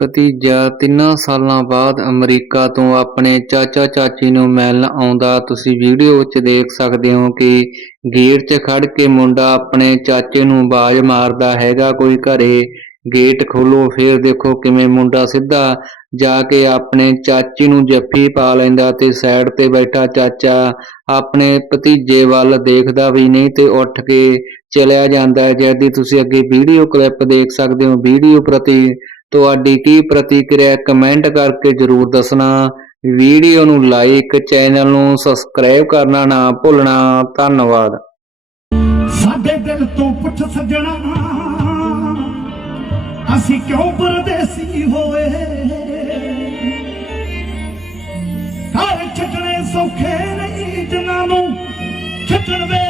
ਭਤੀਜਾ, ਤਿੰਨਾਂ ਸਾਲਾਂ ਬਾਅਦ ਅਮਰੀਕਾ ਤੋਂ ਆਪਣੇ ਚਾਚਾ ਚਾਚੀ ਨੂੰ ਮਿਲਣ ਆਉਂਦਾ। ਤੁਸੀਂ ਵੀਡੀਓ ਵਿੱਚ ਦੇਖ ਸਕਦੇ ਹੋ ਕਿ ਗੇਟ 'ਚ ਖੜ ਕੇ ਮੁੰਡਾ ਆਪਣੇ ਚਾਚੇ ਨੂੰ ਆਵਾਜ਼ ਮਾਰਦਾ ਹੈਗਾ। ਕੋਈ ਘਰੇ ਗੇਟ ਖੋਲੋ ਫਿਰ ਦੇਖੋ ਕਿਵੇਂ ਮੁੰਡਾ ਸਿੱਧਾ ਜਾ ਕੇ ਆਪਣੇ ਚਾਚੀ ਨੂੰ ਜੱਫੀ ਪਾ ਲੈਂਦਾ ਤੇ ਸਾਈਡ ਤੇ ਬੈਠਾ ਚਾਚਾ ਆਪਣੇ ਭਤੀਜੇ ਵੱਲ ਦੇਖਦਾ ਵੀ ਨਹੀਂ ਤੇ ਉੱਠ ਕੇ ਚਲਿਆ ਜਾਂਦਾ ਹੈ। ਜਦ ਤੁਸੀਂ ਅੱਗੇ ਵੀਡੀਓ ਕਲਿੱਪ ਦੇਖ ਸਕਦੇ ਹੋ। ਵੀਡੀਓ ਪ੍ਰਤੀ ਤੁਹਾਡੀ ਕੀ ਪ੍ਰਤੀਕਿਰਿਆ ਕਮੈਂਟ ਕਰਕੇ ਜਰੂਰ ਦੱਸਣਾ। ਵੀਡੀਓ ਨੂੰ ਲਾਈਕ, ਚੈਨਲ ਨੂੰ ਸਬਸਕ੍ਰਾਈਬ ਕਰਨਾ ਨਾ ਭੁੱਲਣਾ। ਧੰਨਵਾਦ। ਸਾਡੇ ਦਿਲ ਤੋਂ ਪੁੱਛ ਸੱਜਣਾ, ਅਸੀਂ ਕਿਉਂ ਪਰਦੇਸੀ ਹੋਏ? ਘਰ ਛੱਡਣੇ ਸੌਖੇ ਨਹੀਂ, ਜਿਨ੍ਹਾਂ ਨੂੰ ਛੱਡਣ ਵੇਲੇ